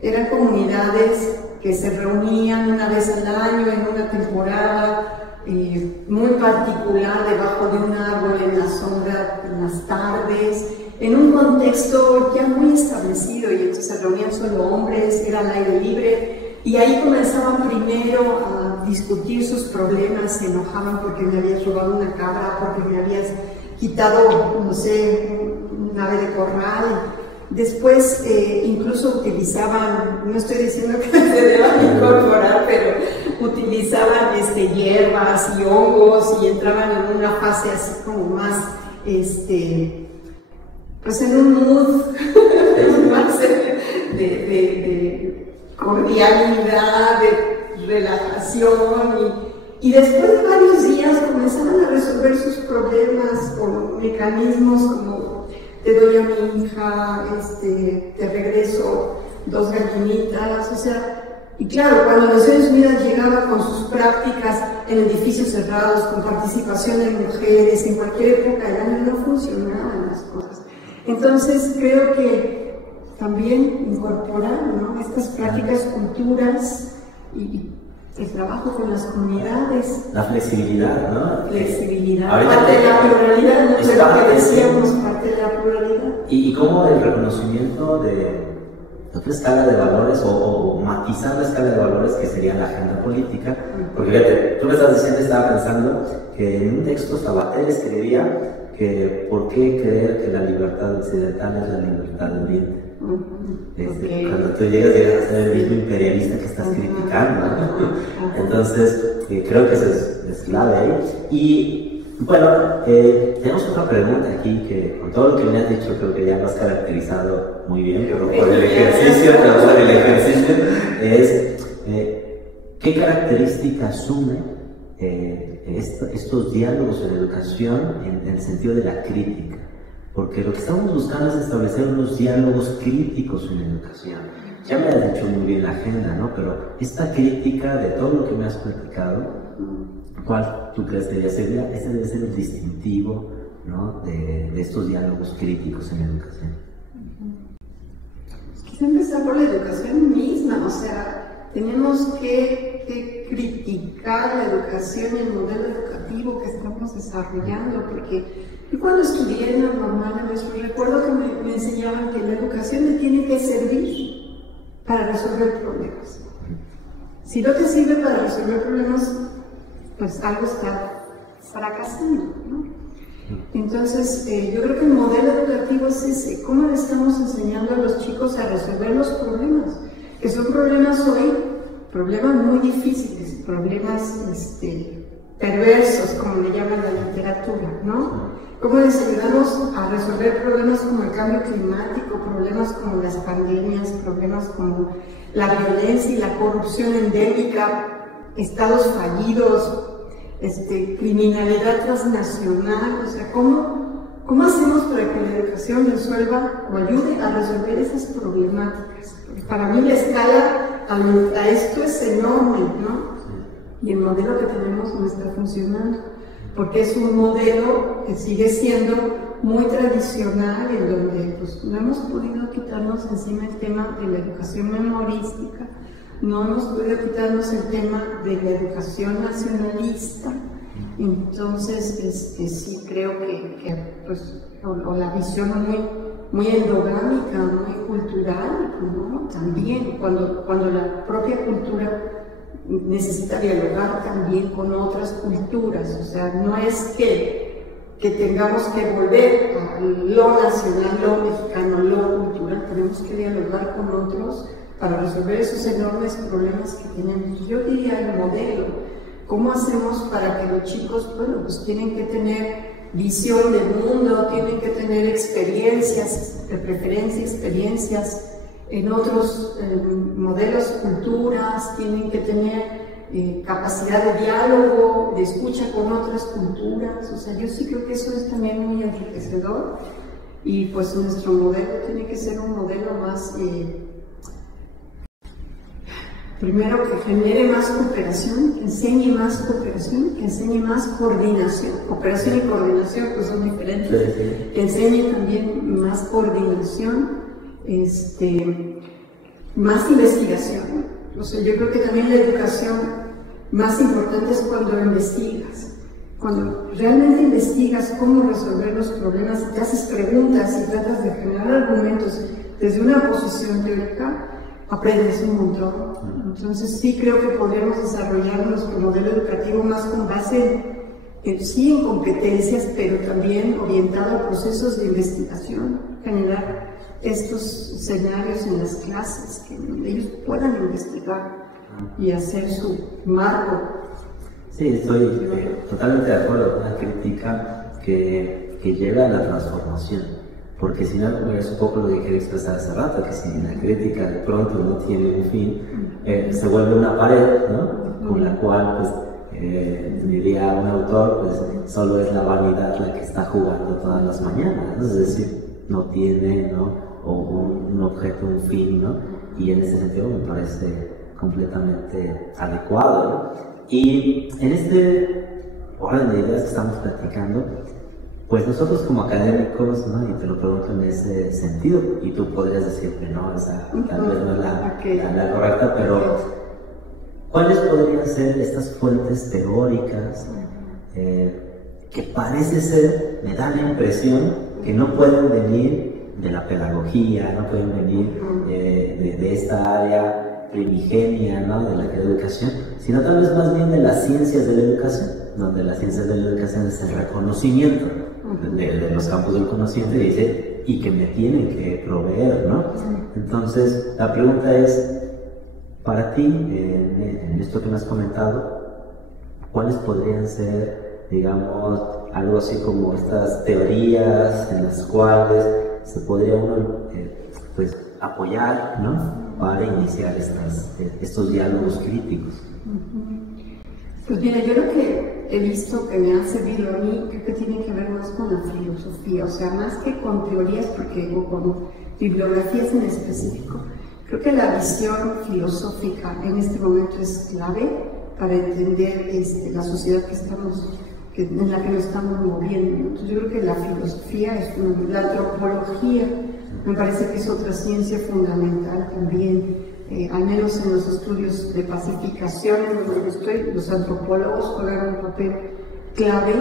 eran comunidades que se reunían una vez al año en una temporada muy particular, debajo de un árbol, en la sombra, en las tardes, en un contexto ya muy establecido, y entonces se reunían solo hombres, era al aire libre, y ahí comenzaban primero a discutir sus problemas, se enojaban porque me habías robado una cabra, porque me habías quitado, no sé, un ave de corral. Después incluso utilizaban, no estoy diciendo que se deban incorporar, pero utilizaban hierbas y hongos, y entraban en una fase así como más, pues en un mood más de cordialidad, de relajación, y después de varios días comenzaban a resolver sus problemas con mecanismos como: te doy a mi hija, te regreso 2 gallinitas, o sea. Y claro, cuando Naciones Unidas llegaba con sus prácticas en edificios cerrados, con participación de mujeres, en cualquier época del año, no funcionaban las cosas. Entonces creo que también incorporar, ¿no?, estas prácticas, culturas y el trabajo con las comunidades. La flexibilidad, ¿no? Flexibilidad, parte de la pluralidad, ¿no? De lo que decíamos, parte de la pluralidad. Y cómo el reconocimiento de otra escala de valores, o matizar la escala de valores que sería la agenda política. Porque fíjate, tú me estás diciendo, estaba pensando que en un texto Sabater escribía que por qué creer que la libertad occidental es la libertad de Oriente. Cuando tú llegas a ser el mismo imperialista que estás criticando, ¿no? Entonces creo que eso es clave ahí. Y bueno, tenemos otra pregunta aquí que, con todo lo que me has dicho, creo que ya lo has caracterizado muy bien, pero por el ejercicio, es ¿qué características asume estos diálogos en educación en el sentido de la crítica? Porque lo que estamos buscando es establecer unos diálogos críticos en educación. Ya me has dicho muy bien la agenda, ¿no? Pero esta crítica de todo lo que me has platicado, ¿cuál tú crees que sería? Ese debe ser el distintivo, ¿no?, de estos diálogos críticos en educación. Quizá empezar por la educación misma, o sea, tenemos que criticar la educación y el modelo educativo que estamos desarrollando, porque yo cuando estudié en la normal, recuerdo que me enseñaban que la educación me tiene que servir para resolver problemas. Si no te sirve para resolver problemas, pues algo está fracasando, ¿no? Entonces, yo creo que el modelo educativo es ese: cómo le estamos enseñando a los chicos a resolver los problemas, que son problemas hoy, problemas muy difíciles, problemas perversos, como le llaman la literatura, ¿no? ¿Cómo les ayudamos a resolver problemas como el cambio climático, problemas como las pandemias, problemas como la violencia y la corrupción endémica, estados fallidos, criminalidad transnacional? O sea, ¿cómo hacemos para que la educación resuelva o ayude a resolver esas problemáticas? Porque para mí la escala a esto es enorme, ¿no? Y el modelo que tenemos no está funcionando, porque es un modelo que sigue siendo muy tradicional, en donde pues, no hemos podido quitarnos encima el tema de la educación memorística, no hemos podido quitarnos el tema de la educación nacionalista. Entonces, sí creo que pues, o la visión muy endogámica, muy cultural, ¿no? También, cuando la propia cultura necesita dialogar también con otras culturas, o sea, no es que tengamos que volver a lo nacional, lo mexicano, lo cultural, tenemos que dialogar con otros para resolver esos enormes problemas que tenemos. Yo diría el modelo, ¿cómo hacemos para que los chicos, bueno, pues tienen que tener visión del mundo, tienen que tener experiencias, de preferencia experiencias en otros modelos, culturas, tienen que tener capacidad de diálogo, de escucha con otras culturas? O sea, yo sí creo que eso es también muy enriquecedor, y pues nuestro modelo tiene que ser un modelo más Primero, que genere más cooperación, que enseñe más cooperación, que enseñe más coordinación. Cooperación y coordinación pues son diferentes. Que enseñe también más coordinación, más investigación. O sea, yo creo que también la educación más importante es cuando investigas. Cuando realmente investigas cómo resolver los problemas y te haces preguntas y tratas de generar argumentos desde una posición teórica, aprendes un montón. Entonces sí creo que podríamos desarrollar nuestro modelo educativo más con base en competencias, pero también orientado a procesos de investigación, generar estos escenarios en las clases, que ellos puedan investigar y hacer su marco. Sí, estoy totalmente de acuerdo con la crítica que lleva a la transformación. Porque si no, es un poco lo que quería expresar hace rato, que si la crítica de pronto no tiene un fin, se vuelve una pared, ¿no? Con la cual, pues, diría un autor, pues, solo es la vanidad la que está jugando todas las mañanas, ¿no? Es decir, no tiene, ¿no? O un objeto, un fin, ¿no? Y en ese sentido me parece completamente adecuado, ¿no? Y en este orden de ideas que estamos platicando, pues nosotros como académicos, ¿no? Y te lo pregunto en ese sentido, y tú podrías decir que no, esa tal vez no es la correcta, pero ¿cuáles podrían ser estas fuentes teóricas que parece ser, me da la impresión, que no pueden venir de la pedagogía, no pueden venir de esta área primigenia, ¿no? De la educación, sino tal vez más bien de las ciencias de la educación, donde las ciencias de la educación es el reconocimiento de los campos del conocimiento, y dice, y que me tienen que proveer, ¿no? Entonces, la pregunta es, para ti, en esto que me has comentado, ¿cuáles podrían ser, digamos, algo así como estas teorías en las cuales se podría uno, pues, apoyar, ¿no? Para iniciar estos diálogos críticos? Pues mira, yo lo que he visto que me ha servido a mí, creo que tiene que ver más con la filosofía, o sea, más que con teorías, o con bibliografías en específico. Creo que la visión filosófica en este momento es clave para entender la sociedad en la que nos estamos moviendo. Entonces yo creo que la filosofía es fundamental. La antropología me parece que es otra ciencia fundamental también. Al menos en los estudios de pacificación en donde estoy, los antropólogos juegan un papel clave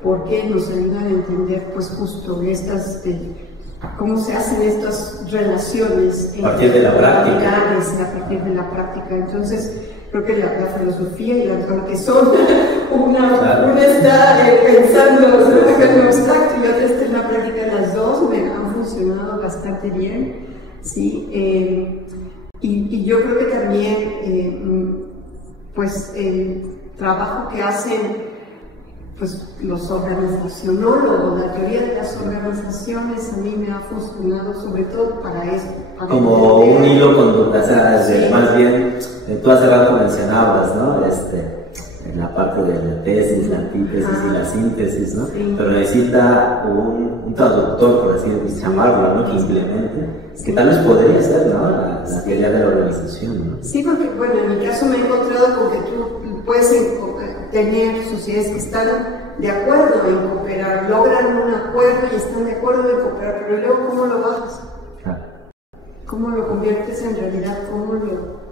porque nos ayudan a entender pues justo cómo se hacen estas relaciones a partir de la práctica. A partir de la práctica. Entonces creo que la filosofía y la antropología son una está pensando, sacando abstracto, y otra está en la práctica. Las dos me han funcionado bastante bien, ¿sí? Y yo creo que también, pues, el trabajo que hacen pues, los organizacionólogos, la teoría de las organizaciones, a mí me ha funcionado sobre todo para eso. Como un hilo conductor, o sea, sí. Más bien, tú hace rato mencionabas, ¿no? En la parte de la tesis, la antítesis y la síntesis, ¿no? Sí. Pero necesita un traductor, por así llamarlo, ¿no? Que implemente, que tal vez podría ser, ¿no? La teoría de la organización, ¿no? Sí, porque, bueno, en mi caso me he encontrado con que tú puedes tener sociedades que están de acuerdo en cooperar, logran un acuerdo y están de acuerdo en cooperar, pero luego, ¿cómo lo bajas? ¿Cómo lo conviertes en realidad? ¿Cómo lo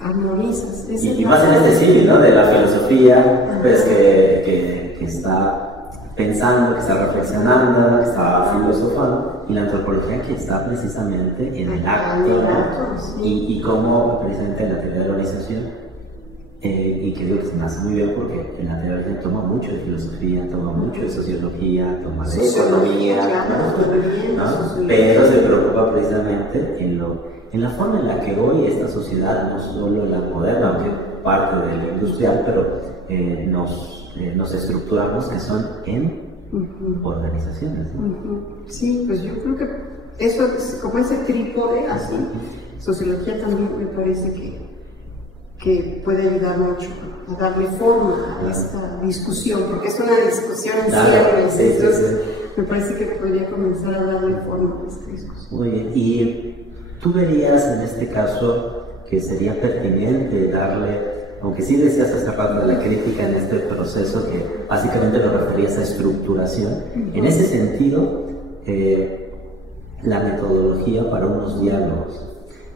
armonizas? Y más en este siglo, ¿no? De la filosofía, pues que está pensando, que está reflexionando, que está filosofando, y la antropología que está precisamente en el acto, ¿no? Sí. Y cómo precisamente en la teoría de la organización, y que digo que se me hace muy bien porque en la teoría toma mucho de filosofía, toma mucho de sociología, toma de economía, ¿no? Pero se preocupa precisamente en la forma en la que hoy esta sociedad, no solo la moderna, aunque parte de la industrial, pero nos estructuramos, que son en organizaciones, ¿no? Sí, pues yo creo que eso es como ese trípode, así. Sociología también me parece que puede ayudar mucho a darle forma a esta discusión, porque es una discusión en ciernes, entonces me parece que podría comenzar a darle forma a esta discusión. Muy bien, y tú verías en este caso que sería pertinente darle, aunque sí decías hace rato de la crítica en este proceso que básicamente lo referías a estructuración, en ese sentido, la metodología para unos diálogos,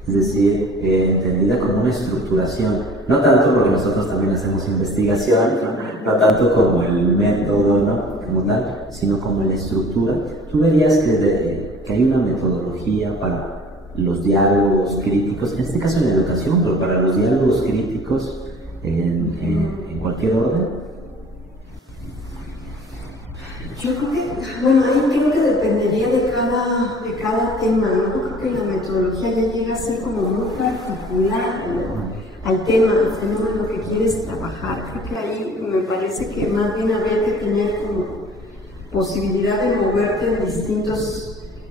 es decir, entendida como una estructuración, no tanto porque nosotros también hacemos investigación, no tanto como el método, ¿no?, como tal, sino como la estructura. Tú verías que hay una metodología para los diálogos críticos, en este caso en la educación, pero para los diálogos críticos en cualquier orden. Yo creo que, bueno, ahí creo que dependería de cada tema, ¿no? Creo que la metodología ya llega así como muy particular, ¿no?, al tema, al fenómeno que quieres trabajar. Creo que ahí me parece que más bien habría que tener como posibilidad de moverte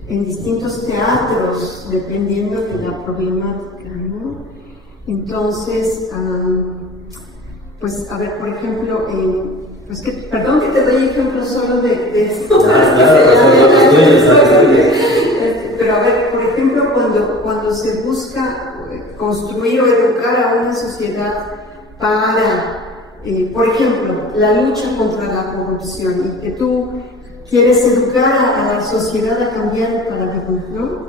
en distintos teatros, dependiendo de la problemática, ¿no? Entonces, pues, a ver, por ejemplo, pues que, perdón que te doy ejemplos solo de esto, pero a ver, por ejemplo, cuando se busca construir o educar a una sociedad para, por ejemplo, la lucha contra la corrupción, y que tú quieres educar a la sociedad a cambiar el paradigma, ¿no?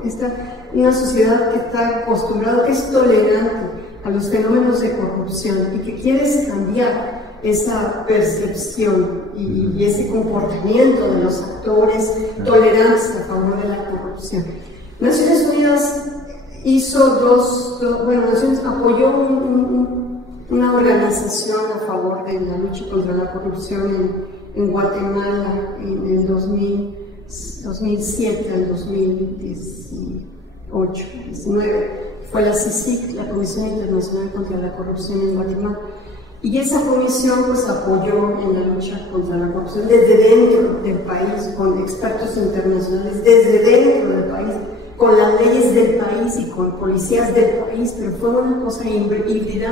Una sociedad que está acostumbrada, que es tolerante a los fenómenos de corrupción y que quieres cambiar esa percepción y ese comportamiento de los actores tolerantes a favor de la corrupción. Naciones Unidas apoyó una organización a favor de la lucha contra la corrupción en Guatemala en el 2007 al 2019. Fue la CICIG, la Comisión Internacional contra la Corrupción en Guatemala. Y esa comisión pues apoyó en la lucha contra la corrupción desde dentro del país, con expertos internacionales desde dentro del país, con las leyes del país y con policías del país, pero fue una cosa híbrida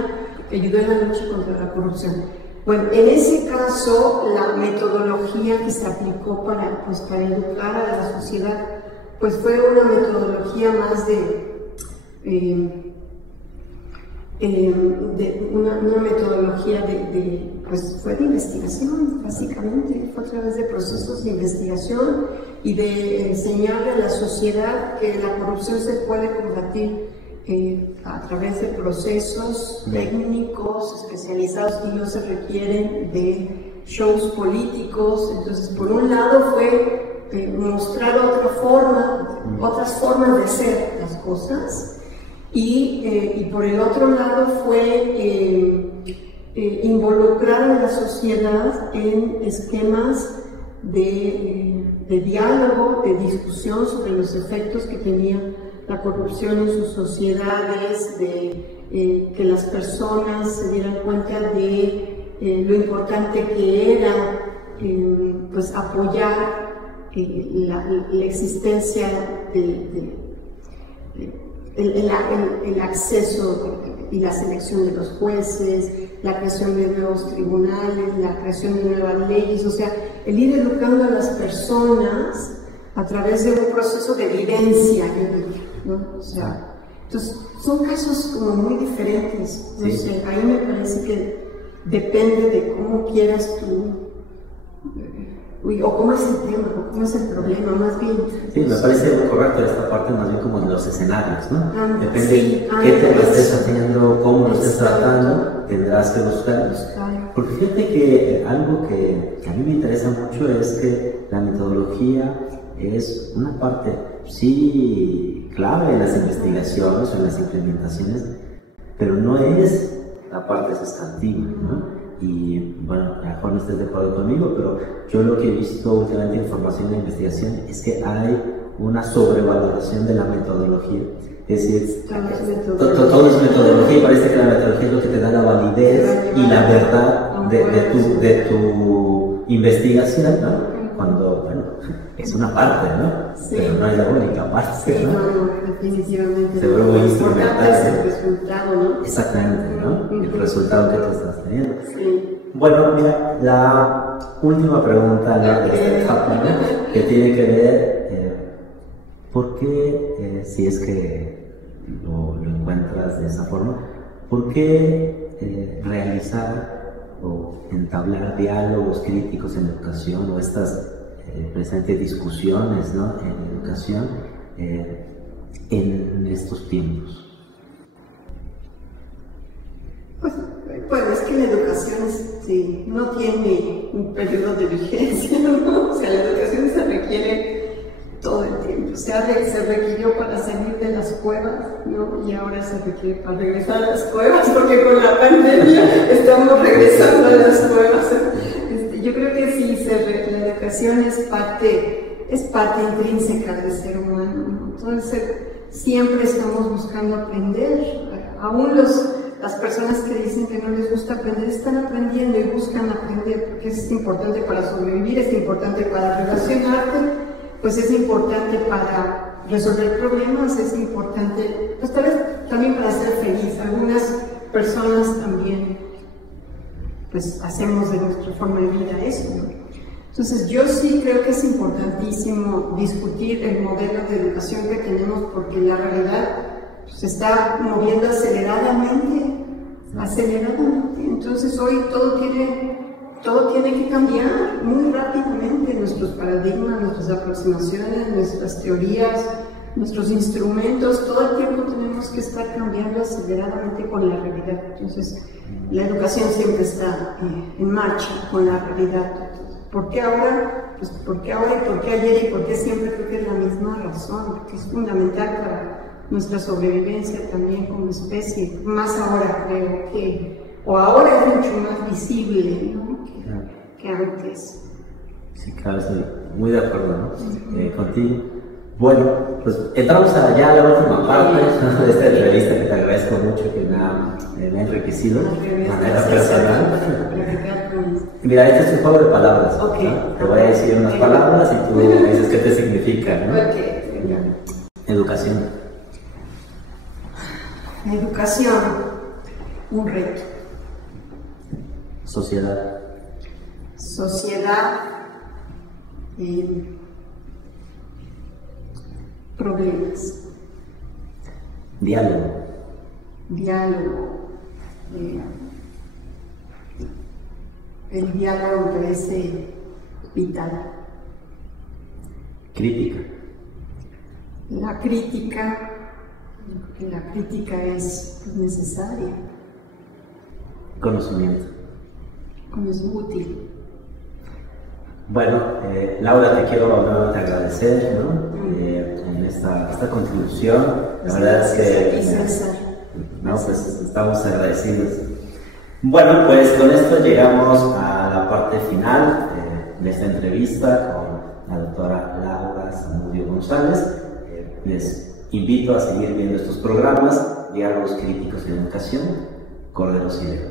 que ayudó en la lucha contra la corrupción. Bueno, en ese caso, la metodología que se aplicó para educar a la sociedad, pues fue una metodología más una metodología pues fue de investigación, básicamente, fue a través de procesos de investigación y de enseñarle a la sociedad que la corrupción se puede combatir a través de procesos técnicos especializados y no se requieren de shows políticos. Entonces, por un lado fue mostrar otras formas de hacer las cosas, y por el otro lado fue involucrar a la sociedad en esquemas de diálogo, de discusión sobre los efectos que tenía la corrupción en sus sociedades, de que las personas se dieran cuenta de lo importante que era pues apoyar la existencia el acceso y la selección de los jueces, la creación de nuevos tribunales, la creación de nuevas leyes, o sea, el ir educando a las personas a través de un proceso de vivencia, ¿no? O sea, entonces son casos como muy diferentes, no sé, ahí me parece que depende de cómo quieras tú, o cómo es el tema, o cómo es el problema, más bien. Sí, me parece correcto esta parte, más bien como de los escenarios, ¿no? Depende de qué tema estés haciendo, cómo lo estés tratando, tendrás que buscarlos. Porque fíjate que algo que a mí me interesa mucho es que la metodología es una parte, sí, clave en las investigaciones o en las implementaciones, pero no es la parte sustantiva, ¿no? Y bueno, a lo mejor no estés de acuerdo conmigo, pero yo lo que he visto últimamente en formación e investigación es que hay una sobrevaloración de la metodología. Es decir, todo es metodología y parece que la metodología es lo que te da la validez y la verdad de tu investigación, ¿no? Cuando, bueno, es una parte, ¿no? Sí. Pero no es la única parte, sí, ¿no? No, definitivamente. Se vuelve muy instrumental. Es el resultado, ¿no? Exactamente, ¿no? El resultado que tú estás teniendo. Sí. Bueno, mira, la última pregunta de esta etapa, ¿no? Que tiene que ver, ¿por qué, si es que lo encuentras de esa forma, ¿por qué realizar o entablar diálogos críticos en educación o estas presentes discusiones, ¿no?, en educación en estos tiempos? Pues es que la educación no tiene un periodo de vigencia, ¿no? O sea, la educación se requiere todo el tiempo. Se requirió para salir de las cuevas, ¿no? Y ahora se requiere para regresar a las cuevas, porque con la pandemia estamos regresando a las cuevas. Yo creo que sí, la educación es parte intrínseca del ser humano, ¿no? Entonces, siempre estamos buscando aprender. Aún las personas que dicen que no les gusta aprender están aprendiendo y buscan aprender, porque es importante para sobrevivir, es importante para relacionarte, pues es importante para resolver problemas, es importante, pues tal vez también para ser feliz. Algunas personas también, pues hacemos de nuestra forma de vida eso, ¿no? Entonces yo sí creo que es importantísimo discutir el modelo de educación que tenemos, porque la realidad se está moviendo aceleradamente. Entonces hoy todo tiene que cambiar muy rápidamente. Nuestros paradigmas, nuestras aproximaciones, nuestras teorías, nuestros instrumentos, todo el tiempo tenemos que estar cambiando aceleradamente con la realidad. Entonces la educación siempre está en marcha con la realidad. ¿Por qué ahora? Pues ¿por qué ahora y por qué ayer y por qué siempre? Creo que es la misma razón, porque es fundamental para nuestra sobrevivencia también como especie. Más ahora creo que, o ahora es mucho más visible, ¿no?, que antes. Sí, claro, estoy muy de acuerdo, ¿no? Contigo. Bueno, pues entramos ya a la última parte de esta entrevista, que te agradezco mucho, que me ha enriquecido de manera personal. Mira, este es un juego de palabras. Okay. ¿No? Te voy a decir unas palabras y tú me dices qué te significan, ¿no? Okay. Educación. Educación, un reto. Sociedad. Sociedad, problemas. Diálogo. El diálogo me parece vital. Crítica. La crítica es necesaria. Conocimiento. Es útil. Bueno, Laura, te quiero nuevamente agradecer, ¿no? En esta contribución. La verdad es que pues estamos agradecidos. Bueno, pues con esto llegamos a la parte final de esta entrevista con la doctora Laura Zamudio González. Les invito a seguir viendo estos programas, Diálogos Críticos en Educación, Corderos y Leones.